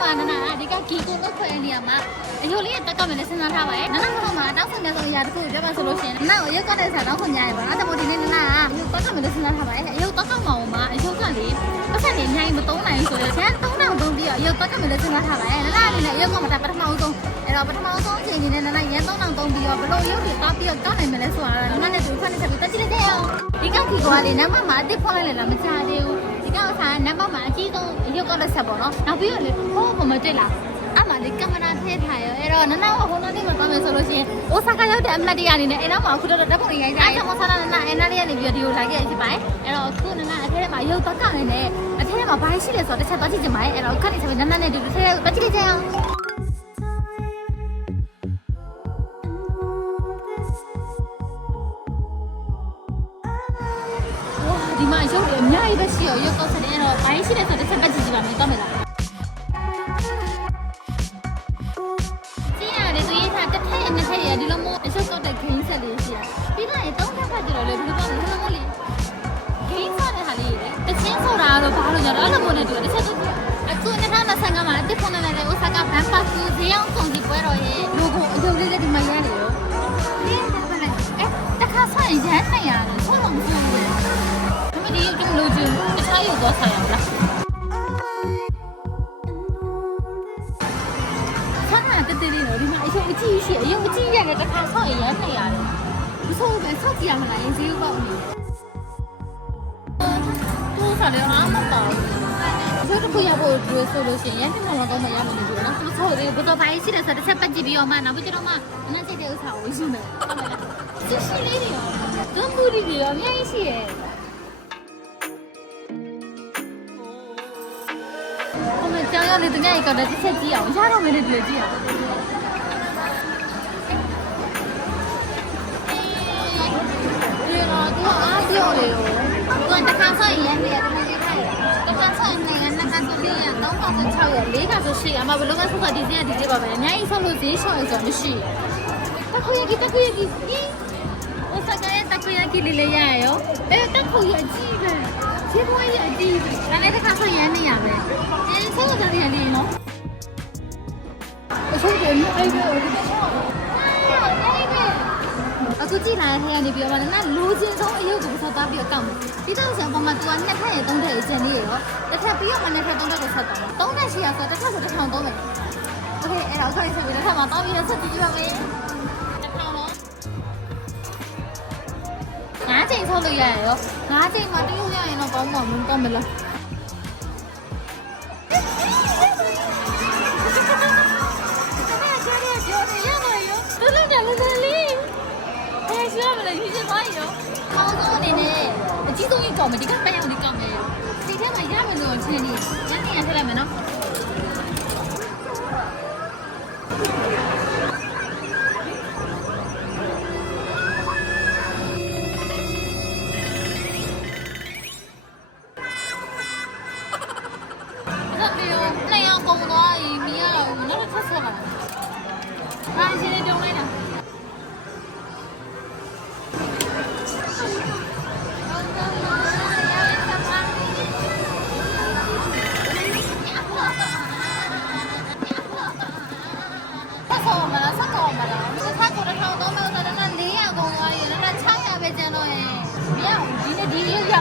မှာနနာအဒီကဂီကိုတော့ခွဲနေရမှာအယိုလေးတက်ကမယ်လည်းစဉ်းစားထားပါရဲ့နနာကတော့မှတောက်ဆင်တဲ့ဆုံးအရာတစ်ခုပြောမှဆိုလို့ရှိရင်နနာကိုရုပ်ကတဲ့ဆန်တော့ခွန်ကြရပါတော့အဲ့ဒါမို့ဒီနေ့နနာကရုပ်တက်မယ်လည်းစဉ်းစားထားပါရဲ့အယုတ်တက်ကောက်မှာမှာအယုတ်ကလေပတ်သက်နေအများကြီးမသုံးနိုင်ဆိုတော့ကျန်သုံးနိုင်သုံးပြီးတော့အယုတ်တက်မယ်လည်းစဉ်းစားထားပါရဲ့နနာအနေနဲ့အယုတ်ကမှပထမဦးဆုံးအဲ့တော့ပထမဦးဆုံးအချိန်ကြီးနဲ့နနာရန်သုံးနိုင်သုံးပြီးတော့ဘလို့ရုပ်တွေတောက်ပြီးတော့တောက်နိုင်မယ်လဲဆိုတာနနာနဲ့သူဖတ်နေချက်ပြီးတက်ကြည့်လိုက်အောင်ဒီကခီကွာလေးနမမှာအစ်ဖွင့်လိုက်လေလားမချသေးဘူး ဒီကောက်ဆာနမမှာအကြီးဆုံးအယုတ်ကလည်းဆက်ပေါ့နော်နောက်ပြီးတော့လေဟိုးဘမတွေ့လားအမှလေကင်မရာထည့်ထားရောအဲ့တော့နနာကဟိုနောက်နေ့မှာသွားမယ်ဆိုလို့ရှိရင်အိုဆာကာရောက်တဲ့အမတ်တရအနေနဲ့အဲ့တော့မှအခုတော့ဓာတ်ပုံတွေရိုက်ကြတယ်အဲ့ဒါမှဆာလာနနာအဲ့နာလေးကနေပြီးတော့ဒီကိုလာခဲ့ဖြစ်ပါတယ်အဲ့တော့အခုနနာအထက်ထဲမှာရုပ်တော့ကောက်နေတယ်အထက်ထဲမှာဘာရှိလဲဆိုတော့တစ်ချက်သွားကြည့်ချင်ပါတယ်အဲ့တော့ခက်နေချက်နနာနဲ့ဒီလိုထည့်ထဲသွားကြည့်ကြအောင် ဒီမှာရုပ်တွေအများကြီးပဲရှိရောရုပ်ကောက်စတဲ့အဲ့တော့ဘာရှိလဲဆိုတော့တစ်ချက်ပတ်ကြည့်ကြည့်ပါမယ်တော့မယ်လားကျင်းရတယ်သူရေးထားတစ်ထက်ရနှစ်ထက်ရဒီလိုမျိုးအရှုပ်ကောက်တဲ့ gain set လေးရှိရပြီးတော့သုံးထပ်ဖတ်ကြတော့လေဘယ်လိုပြောလဲဘယ်လိုမျိုးလေး gain set တဲ့ဟာလေးလေတချင်းဆိုတာတော့ဘာလို့ကြတော့အဲ့လိုမျိုးနဲ့တူတယ်တစ်ချက်တူအခု2025မှာတစ်ဖုန်းနဲ့လည်း Osaka Bamba Fu ဈေးအောင်ဆောင်ကြီးပွဲတော်ရဲ့ logo အယုတ်လေးလည်းဒီမှာရတယ်ရောဒီကလည်းအဲတခါဆိုင်ရမ်းနိုင်ရတယ်ဆုံးလုံးဆုံးတယ် ဒါပေမဲ့ဒီရုပ်ကလို့ချင်တခြားရုပ်တော့ဆိုင်အောင်လားဆန်းလာတက်တက်လေးတော့ဒီမှာအရုပ်အကြည့်ရှိအရုပ်အကြည့်ရတယ်တစ်ခါဆောက်ရရနေရတယ်မဆိုးပဲဆောက်ကြည့်ရမလားရင်ဈေးဥပအနေနဲ့သူ့ဆောက်လေအားမပေါ့ဒီတော့ကိုရဖို့ဒီဆိုလို့ရှိရင်ရန်ကုန်မှာတော့မရမလို့ပြောနော်သူဆောက်လေဘယ်တော့ပိုင်းရှိတယ်ဆိုတော့တစ်ချက်ပတ်ကြည့်ပြီးတော့မှနောက်ပြီးတော့မှအနောက်စိတ်တဲ့ ဥစ္စာကိုယူမယ်ရှိရှိလေးတွေရောဒုံဘူးတွေရောအများကြီးရှိရဲ့ဟိုမှာကြောင်ရနေတကယ်ကတော့တစ်ချက်ကြည့်အောင်ရတော့မယ်လေဒီလိုကြည့်အောင်ဒီတော့သူကအားပြောလေရောသူကတစ်ခါဆောက်ရင်ရမ်းနေရတစ်ခါလေးထိုက်တစ်ခါဆောက်ရင်လည်းနှစ်ခါဆိုလေးရ3600ရလေးခါဆို800အမဘလို့မဆောက်ကဒီစင်းကဒီလေးပါပဲအများကြီးဆောက်လို့ဈေးလျှော့ရဆိုမရှိတခုရကြီးတခုရကြီးဟင်းဟိုစကားရတခုရကြီးလေးလေးရရောအဲတခုရကြီးပဲ ဈေးပွားရကြီးပဲဒါလည်းတစ်ခါဆောက်ရမ်းနေရပဲအဲဆောက်ကြတယ်လေးနော်အဆိုးတယ်အဲ့ဒါကိုဒီဆောက်အဲ့ဒါ အခုကြည့်လာတဲ့ထဲကနေပြီးတော့မှလည်းလူချင်းဆုံးအယုတ်ကိုဆက်သွားပြီးတော့ကောက်မယ်ဒီတော့ဆန်ပေါ်မှာ तू ကနှစ်ထပ်ရသုံးထပ်ရကျန်နေရတော့တစ်ထပ်ပြီးတော့မှနှစ်ထပ်သုံးထပ်ကိုဆက်သွားမှာသုံးထပ်ရှိရဆိုတစ်ထပ်ဆိုတစ်ထောင်သုံးမယ်โอเคအဲ့တော့ခေါင်းဆက်ပြီးတစ်ထပ်မှာတောင်းပြီးတော့ဆက်ကြည့်ကြပါမယ် ထုတ်လို့ရရရောငါးချိန်မှာတရုတ်ရရင်တော့ကောင်းမှာမင်းကောင်းမလားအကြီးဆုံးကြီးကောင်းမယ်ဒီကပန်းရောင်ကြီးကောင်းမယ်ဒီထဲမှာရမယ်ဆိုရင်ချင်းနေရနေရထည့်လိုက်မယ်နော်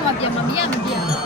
ဒီနေ့ရ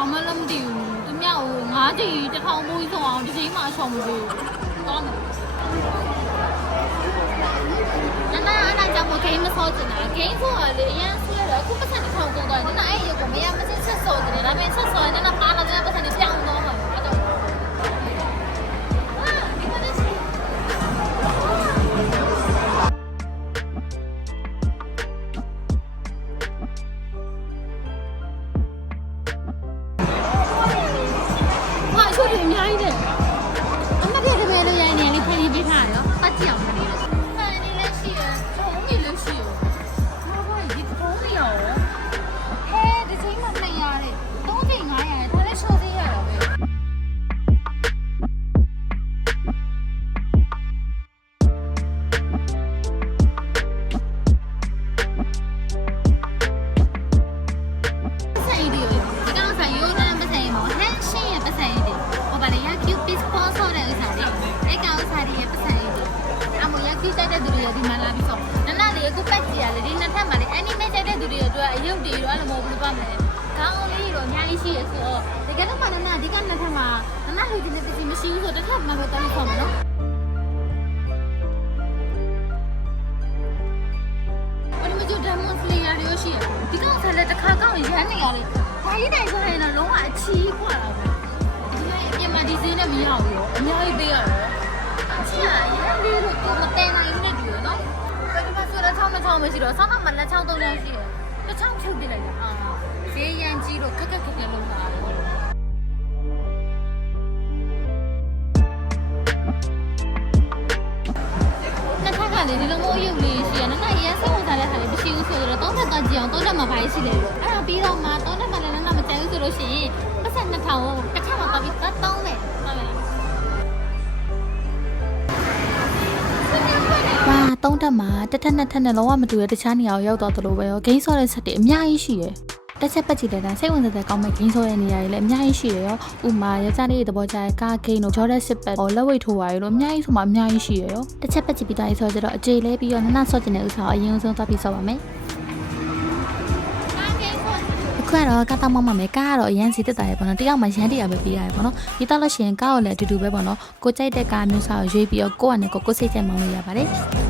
ဘာမှလည်းမသိဘူးသူမြောက်ကိုငါးကြိမ်တစ်ထောင်မိုးကြီးဆုံးအောင်ဒီချိန်မှအရှောင်မပေးဘူးကောင်းတယ်နနာအနာကြောင့်မဂိမ်းမဆော့ချင်တာဂိမ်းဆိုတာလေအရင်ဆွဲတော့အခုပတ်စံတစ်ထောင်ကုန်သွားတယ်နနာအဲ့ရုပ်ကိုမရမစစ်ဆက်ဆော့တယ်ဒါပေမဲ့ဆက်ဆော့ရင်နနာပါလာတဲ့ပတ်စံတွေပြောင်း ရလေဒီနှစ်ထပ်မှာလေ anime တိုက်တဲ့သူတွေအတွက်အယုတ်တွေတော့အဲ့လိုမဟုတ်ဘူးပါမယ်ခေါင်းလေးတော့အများကြီးရှိရဆိုတော့တကယ်တော့မှနနဒီကနှစ်ထပ်မှာနနလူဒီနေ့ပစ္စည်းမရှိဘူးဆိုတစ်ထပ်မှာပဲတော်လို့ခေါ်မှာနော်ဘာလို့မကြည့် demon slayer တွေရှိရဒီကောင်ဆက်လက်တစ်ခါကောက်ရမ်းနေရလေဒါကြီးတိုင်ဆိုရင်တော့လုံးဝအချီးခွာတာပဲဒီနေ့အပြင်မှာဒီစင်းနဲ့မရဘူးရောအများကြီးပေးရတယ်အချီးကရမ်းလေးလို့သူမတဲနိုင်ဘူး နဲ့တူရနော်ဒီမှာဆိုတော့ချောင်းတစ်ချောင်းပဲရှိတော့ဆောင်းတော့မလက်ချောင်းသုံးချောင်းရှိတယ်တစ်ချောင်းဖြုတ်ပြလိုက်တာအာဈေးရန်ကြီးတော့ခက်ခက်ခက်ခက်လုံးတာနှစ်ခါကလေဒီလိုမျိုးရုပ်လေးရှိရနော်နော်ရန်ဆုံးစားတဲ့ခါလေးမရှိဘူးဆိုတော့သုံးထပ်သွားကြည့်အောင်သုံးထပ်မှာပါရှိတယ်လို့အဲ့တော့ပြီးတော့မှသုံးထပ်မှာလည်းနော်မကြိုက်ဘူးဆိုလို့ရှိရင်ပတ်စံ2000ကိုတစ်ခါမှသွားပြီးပတ်သုံးတယ် 哇，တုံးတက်မှာတစ်ထက်နှစ်ထက်နဲ့လုံးဝမတူတဲ့တခြားနေရာကိုရောက်သွားသလိုပဲရောဂိမ်းဆော့တဲ့ဆက်တွေအများကြီးရှိတယ်။တစ်ချက်ပတ်ကြည့်တဲ့တိုင်းစိတ်ဝင်စားတဲ့ကောင်းမဲ့ဂိမ်းဆော့တဲ့နေရာတွေလည်းအများကြီးရှိတယ်ရော။ဥမာရကြလေးတွေသဘောကျတဲ့ကားဂိမ်းတို့ဂျော်ဒက်စစ်ပတ်ဟောလက်ဝိတ်ထိုးပါရလို့အများကြီးဆိုမှအများကြီးရှိရရော။တစ်ချက်ပတ်ကြည့်ပြီးတော့ဆော့ကြတော့အကျေလဲပြီးတော့နနဆော့ကျင်တဲ့ဥစ္စာကိုအရင်ဆုံးသွားပြီးဆော့ပါမယ်။ကားကိန်းဆိုအခုကတော့ကားတောင်းမမမယ်ကားကတော့အရန်စီတက်တာရယ်ပေါ့နော်တယောက်မှရန်တရာပဲပေးရတယ်ပေါ့နော်ဒီတော့လို့ရှိရင်ကားကိုလည်းအတူတူပဲပေါ့နော်ကိုကြိုက်တဲ့ကားမျိုးစားကိုရွေးပြီးတော့ကိုယ့်အနေကိုကိုယ်စိတ်ကြိုက်မောင်းလို့ရပါတယ် I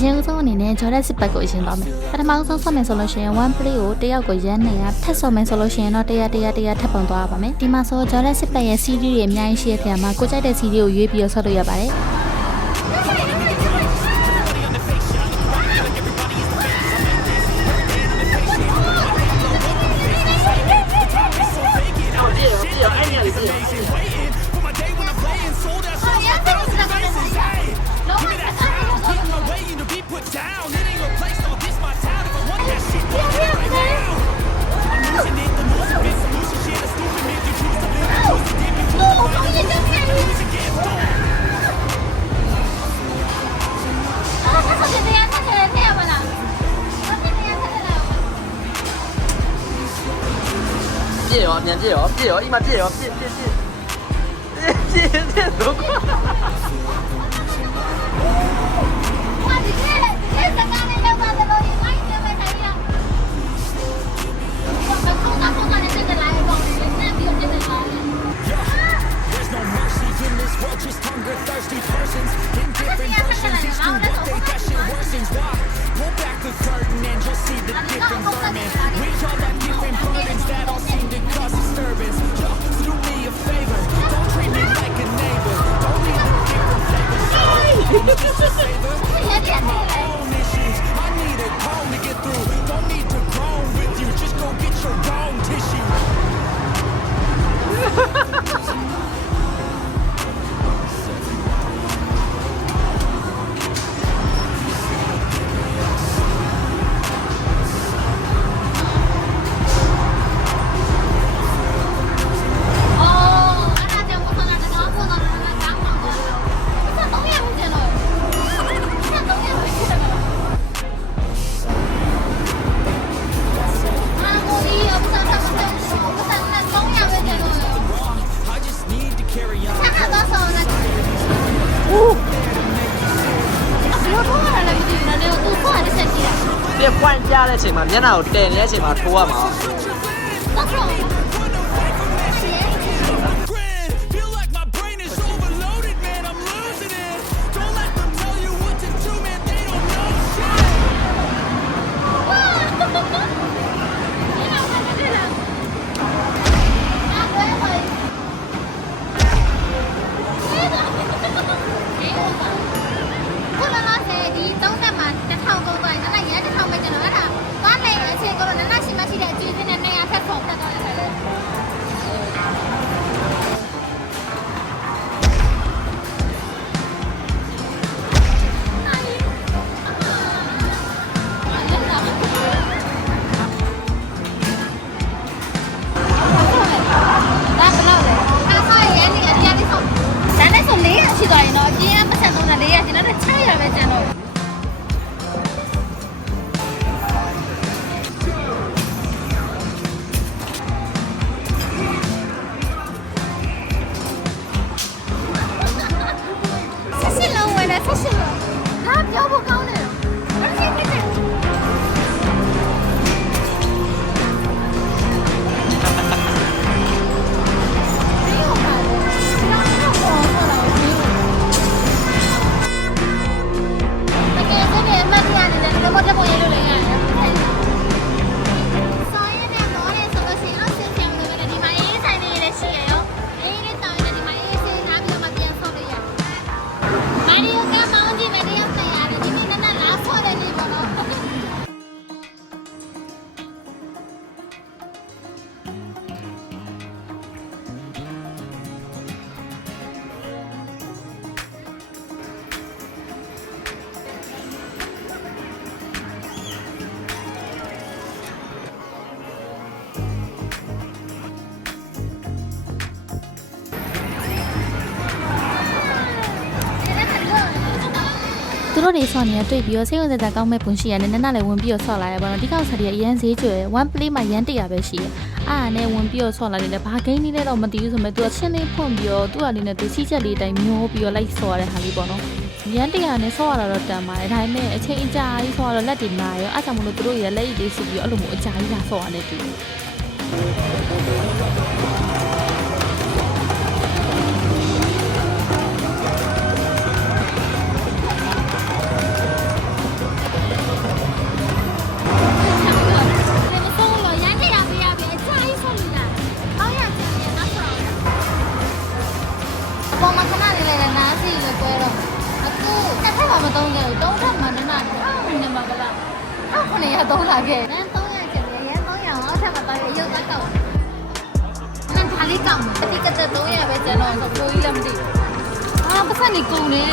ဆောဆောကျတော့တစ်ခါမှတော့ဆောအောင်နော်အရင်ဆုံးအနေနဲ့ဂျော်ဒက်စစ်ပတ်ကိုအရင်သွားမယ်ပထမဆုံးဆော့မယ်ဆိုလို့ရှိရင်1 play ကိုတယောက်ကိုရန်နေရထက်ဆော့မယ်ဆိုလို့ရှိရင်တော့100 100 100ထပ်ပုံသွားရပါမယ်ဒီမှာဆိုဂျော်ဒက်စစ်ပတ်ရဲ့ CD တွေအများကြီးရှိတဲ့နေရာမှာကိုကြိုက်တဲ့ CD ကိုရွေးပြီးတော့ဆော့လို့ရပါတယ် 接着哟，接着哟，立马接着哟，接接接，接接走！哈哈哈！我直接直接在干的，要啥子东西？那一点没诚意。我们送到送到的，这个来的，光你们那几个真的牛。 မှာမျက်နှာကိုတင်တဲ့အချိန်မှာထိုးရမှာ တို့တွေဆော့နေတာတွေ့ပြီးတော့စိတ်ဝင်စားစားကောင်းမဲ့ပုံရှိရတယ်နနလည်းဝင်ပြီးတော့ဆော့လာရပါတော့ဒီကောက်ဆက်တွေအရန်ဈေးကျွယ်1 play မှာရန်100ပဲရှိရအားနဲ့ဝင်ပြီးတော့ဆော့လာတယ်လေဘာဂိမ်းလေးလဲတော့မသိဘူးဆိုမဲ့သူကချင်းလေးဖွင့်ပြီးတော့သူ့ဟာလေးနဲ့သူစီးချက်လေးတိုင်းမျောပြီးတော့လိုက်ဆော့ရတဲ့ဟာလေးပေါ့နော်ရန်100နဲ့ဆော့ရတာတော့တန်ပါတယ်ဒါပေမဲ့အချိန်အကြာကြီးဆော့ရတော့လက်တွေနာရောအားကြောင့်မလို့သူတို့ရလက်ရည်လေးစီပြီးတော့အဲ့လိုမျိုးအကြာကြီးလာဆော့ရတယ်တူ လေးလည်းနားစီလို့ပွဲတော့အခုတစ်ထပ်မှမသုံးခဲ့ဘူး။သုံးထပ်မှနနအော်နေမှာကလား။အော်ခဏရသုံးလာခဲ့။နန်း300ကျန်တယ်ရန်300အောက်ထပ်မှာပါရရုပ်သားကောက်။နန်းဒါလေးကောက်မယ်။ဒီကတဲ့300ပဲကျန်တော့ဆိုကိုကြီးလည်းမသိဘူး။အာပတ်စံနေကုန်နေ။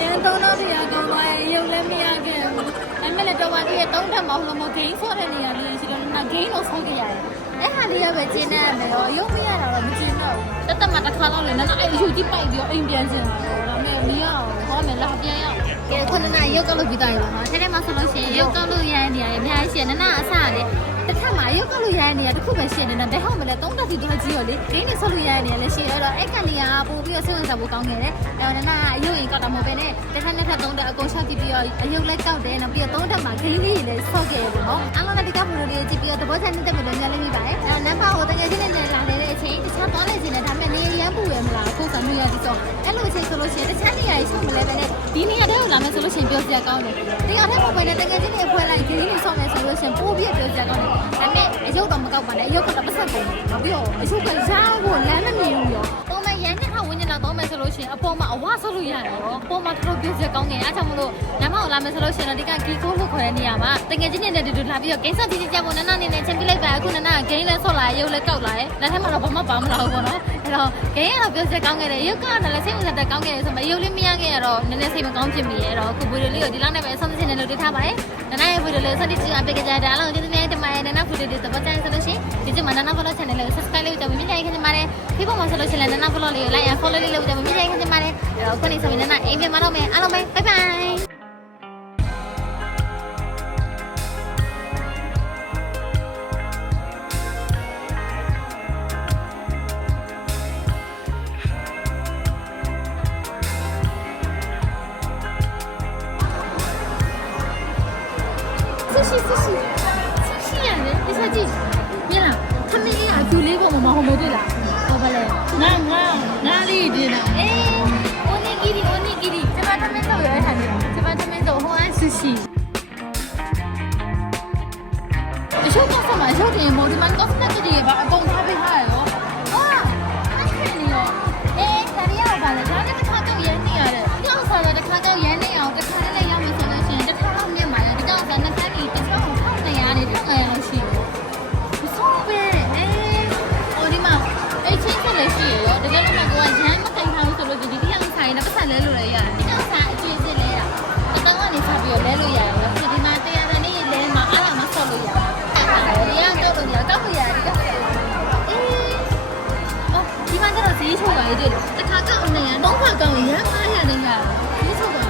ရန်တော့တော့ရကောင်းပါရဲ့ရုပ်လည်းမရခဲ့ဘူး။အဲ့မဲ့လည်းတော့ပါသေးရဲ့တုံးထက်မဟုတ်လို့မဂိမ်းဆော့တဲ့နေရာလေးရှိတော့ငါဂိမ်းတော့ဆော့ကြရတယ်။အဲ့ဟာလေးကပဲကျင်းနေရမယ်ရောရုပ်မရတာတော့မကျင်းတော့ဘူး။တက်တက်မှတစ်ခါတော့လေနော်အဲ့အယူကြီးပိုက်ပြီးတော့အိမ်ပြန်ကျင်လာတော့ဒါမဲ့မရအောင်ဟောမယ်လာပြန်ရအောင်။ကဲခုနကရုပ်ကောက်လို့ပြီးသားရေပါနော်။ထဲထဲမှာဆိုလို့ရှိရင်ရုပ်ကောက်လို့ရတဲ့နေရာတွေအများကြီးရှိတယ်။နနအဆရတယ်။ တစ်ခါမှရုပ်ကောက်လို့ရတဲ့နေရာတစ်ခုပဲရှိနေတယ်။ဘယ်ဟုတ်မလဲသုံးတက်စီတော့ကြီးရောလေ။ဂိမ်းနေဆော့လို့ရတဲ့နေရာလည်းရှိရတော့အဲ့ကနေကပို့ပြီးတော့စိတ်ဝင်စားဖို့ကောင်းခဲ့တယ်။အဲ့တော့နနကအယုတ်ရင်ကောက်တာမဟုတ်ပဲနဲ့တစ်ခါနှစ်ခါသုံးတက်အကုန်ရှော့ကြည့်ပြီးတော့အယုတ်လည်းကောက်တယ်နောက်ပြီးတော့သုံးတက်မှာဂိမ်းလေးတွေလည်းဆော့ခဲ့ရတယ်နော်။အားလုံးလည်းဒီကဗီဒီယိုလေးကြည့်ပြီးတော့သဘောကျနေတဲ့ဗီဒီယိုများလေးမိပါတယ်။အဲ့နံပါတ်ဟိုတကယ်ချင်းနေလာနေတဲ့အချိန်တခြားသွားနေခြင်းနဲ့ဒါပေမဲ့နေရ န်ပူရမလားကိုယ်စမှုရဒီဆိုအဲ့လိုအချိန်ဆိုလို့ရှိရင်တခြားနေရာကြီးဆုံးမလဲပဲနဲ့ဒီနေရာတဲကိုလာမယ်ဆိုလို့ရှိရင်ပြောစရာကောင်းတယ်ဒီကနေ့ပုံပဲနဲ့တကယ်ချင်းနေဖွဲလိုက်ခင်းလေးဆုံးမယ်ဆိုလို့ရှိရင်ပို့ပြီးပြောစရာကောင်းတယ်ဒါပေမဲ့အယုတ်တော့မကောက်ပါနဲ့အယုတ်ကတော့ပတ်ဆက်ကုန်တယ်ပြီးတော့အယုတ်ကရောင်းဖို့လမ်းမမြင်ဘူးရောပုံမှန်ရန်နှစ်ခါဝင်းကျင်တော့မယ်ဆိုလို့ရှိရင်အပေါ်မှာအဝဆောက်လို့ရတယ်ရောအပေါ်မှာတော်တော်ပြောစရာကောင်းတယ်အားကြောင့်မလို့လမ်းမကိုလာမယ်ဆိုလို့ရှိရင်တော့ဒီကဂီကိုလို့ခေါ်တဲ့နေရာမှာတကယ်ချင်းနေတဲ့တူတူလာပြီးတော့ဂိမ်းဆော့တီတီကြဖို့နနနေနဲ့ချင်းပြလိုက်ပါအခုနနကဂိမ်းလဲဆော့လာရုပ်လဲကောက်လာတယ်လက်ထက်မှာတော့ဘာမှပါမလာဘူးပေါ့နော်အဲ့တော့ဂိမ်းကတော့ပြောစရာကောင်းခဲ့တယ်ရုပ်ကလည်းစိတ်ဝင်စားတဲ့ကောင်းခဲ့တယ်ဆိုမှရုပ်လေးမရခဲ့ရတော့နည်းနည်းစိတ်မကောင်းဖြစ်မိရဲ့အဲ့တော့အခုဗီဒီယိုလေးကိုဒီလောက်နဲ့ပဲဆုံးသချင်းနဲ့လုပ်ထားပါတယ်နနရဲ့ဗီဒီယိုလေးကိုစတင်ကြည့်အောင်ပေးကြတဲ့အားလုံးကျေးဇူးများတင်ပါတယ်နနဗီဒီယိုလေးသဘောကျရင်ဆိုလို့ရှိရင်ဒီကျမှနန follow channel လေးကို subscribe လုပ်ကြပြီးမြင်ကြရင်ခင်ဗျာပါတယ်ဒီပုံမှာဆိုလို့ရှိရင်နန follow လေးကို like and follow လေးလုပ်ကြပြီးမြင်ကြရင်ခင်ဗျာပါတယ်အဲ့တော့ခုနေဆိုရင်နနအိမ်ပြန်มาတော့မယ်အားလုံးပဲ bye bye တော့ဆက်မှာအရှုပ်တင်မို့ဒီမှာကော့စမက်တွေပါအကုန်ထားပေးထားရရောဟာအဲ့ခရီးရောအေးခရီးရောပါလေဒါနဲ့တစ်ခါတော့ရမ်းနေရတယ်ကြောက်စားတော့တစ်ခါတော့ရမ်းနေအောင်တစ်ခါနဲ့လည်းရောက်မယ်ဆိုလို့ရှိရင်တစ်ခါတော့မြင်ပါလေဒီကြောက်စားနှစ်ခါကြီးတစ်ခါတော့ထောက်နေရတယ်ထောက်နေရလို့ရှိတယ်မဆုံးပဲအေးဟိုဒီမှာအဲ့ချင်းဆက်လည်းရှိရရောတကယ်လို့မကောရမ်းမခိုင်ထားဘူးဆိုလို့ဒီဒီရောက်ဆိုင်တော့ပတ်ဆက်လဲလို့လည်း မှာကျတော့ဈေးချိုပါလေတွေ့လားတစ်ခါကောက်နေရတော့ခါကောက်ရင်ရမ်းအားရတယ်ညဈေးချိုပါ